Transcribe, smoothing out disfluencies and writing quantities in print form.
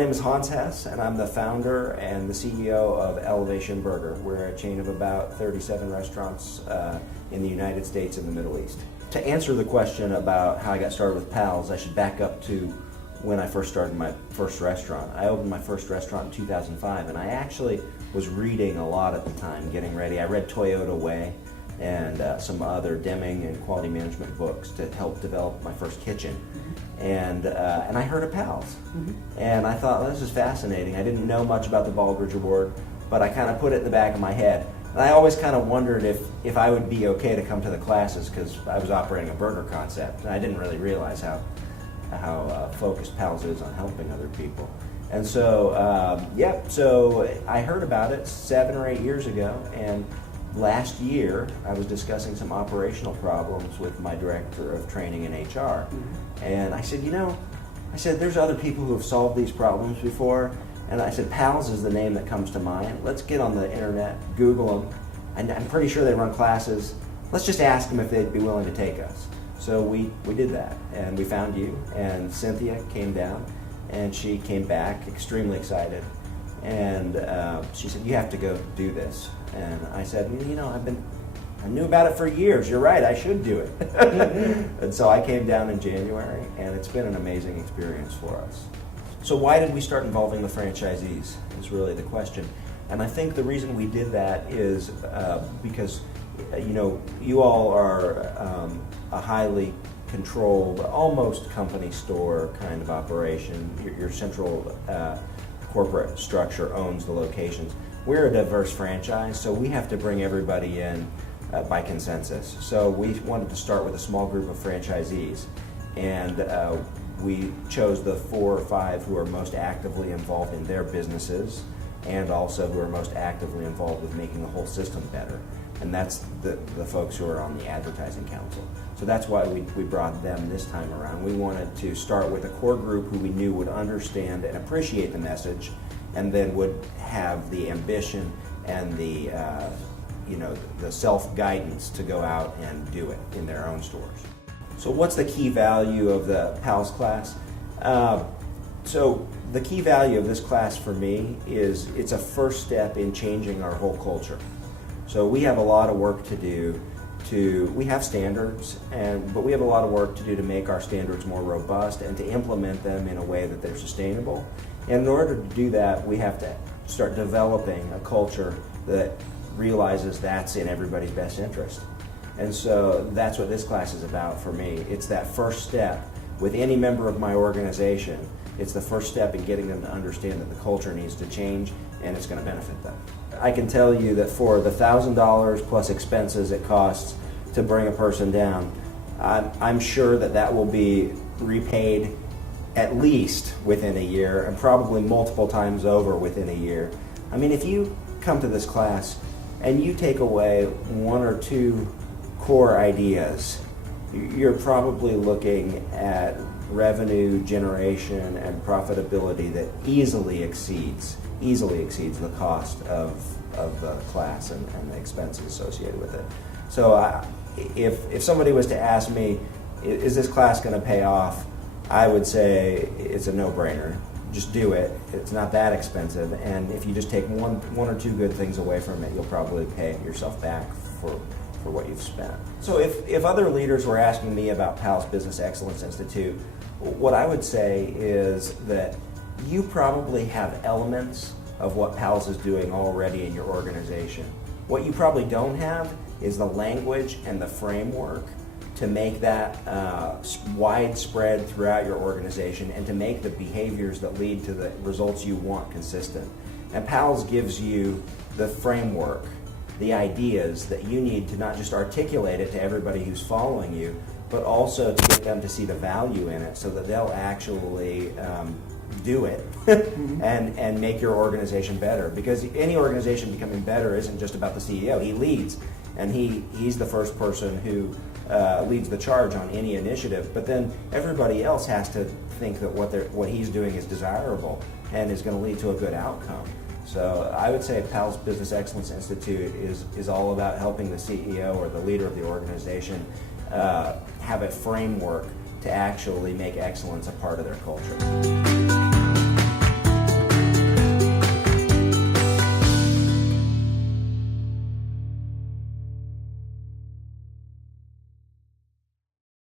name is Hans Hess, and I'm the founder and the CEO of Elevation Burger. We're a chain of about 37 restaurants in the United States and the Middle East. To answer the question about how I got started with Pals, I should back up to when I first started my first restaurant. I opened my first restaurant in 2005, and I actually was reading a lot at the time, getting ready. I read Toyota Way and some other Deming and quality management books to help develop my first kitchen. And I heard of Pals. And I thought, well, this is fascinating. I didn't know much about the Baldrige Award, but I kind of put it in the back of my head. And I always kind of wondered if I would be okay to come to the classes, because I was operating a burger concept, and I didn't really realize how focused Pals is on helping other people. And so, so I heard about it 7 or 8 years ago, and last year I was discussing some operational problems with my director of training and HR. And I said, there's other people who have solved these problems before. And I said, Pals is the name that comes to mind. Let's get on the internet, Google them. And I'm pretty sure they run classes. Let's just ask them if they'd be willing to take us. So we did that, and we found you, and Cynthia came down, and she came back extremely excited. And she said, you have to go do this. And I said, I knew about it for years. You're right, I should do it. And so I came down in January, and it's been an amazing experience for us. So why did we start involving the franchisees is really the question. And I think the reason we did that is because you all are a highly controlled, almost company store kind of operation. Your central corporate structure owns the locations. We're a diverse franchise, so we have to bring everybody in by consensus. So we wanted to start with a small group of franchisees, and we chose the 4 or 5 who are most actively involved in their businesses, and also who are most actively involved with making the whole system better. And that's the folks who are on the advertising council. So that's why we brought them this time around. We wanted to start with a core group who we knew would understand and appreciate the message, and then would have the ambition and the self-guidance to go out and do it in their own stores. So what's the key value of the Pals class? So the key value of this class for me is it's a first step in changing our whole culture. So we have a lot of work to do. We have standards, but we have a lot of work to do to make our standards more robust and to implement them in a way that they're sustainable. And in order to do that, we have to start developing a culture that realizes that's in everybody's best interest. And so that's what this class is about for me. It's that first step with any member of my organization. It's the first step in getting them to understand that the culture needs to change, and it's going to benefit them. I can tell you that for the $1,000 plus expenses it costs to bring a person down, I'm sure that will be repaid at least within a year, and probably multiple times over within a year. I mean, if you come to this class and you take away 1 or 2 core ideas, you're probably looking at revenue generation and profitability that easily exceeds the cost of the class and the expenses associated with it. So if somebody was to ask me, is this class going to pay off, I would say it's a no-brainer. Just do it. It's not that expensive, and if you just take one or 2 good things away from it, you'll probably pay yourself back for what you've spent. So if other leaders were asking me about Pals Business Excellence Institute, what I would say is that you probably have elements of what Pals is doing already in your organization. What you probably don't have is the language and the framework to make that widespread throughout your organization and to make the behaviors that lead to the results you want consistent. And Pals gives you the framework, the ideas that you need to not just articulate it to everybody who's following you, but also to get them to see the value in it so that they'll actually do it and make your organization better. Because any organization becoming better isn't just about the CEO. He leads, and he's the first person who leads the charge on any initiative, but then everybody else has to think that what he's doing is desirable and is going to lead to a good outcome. So I would say Pals Business Excellence Institute is all about helping the CEO or the leader of the organization have a framework to actually make excellence a part of their culture.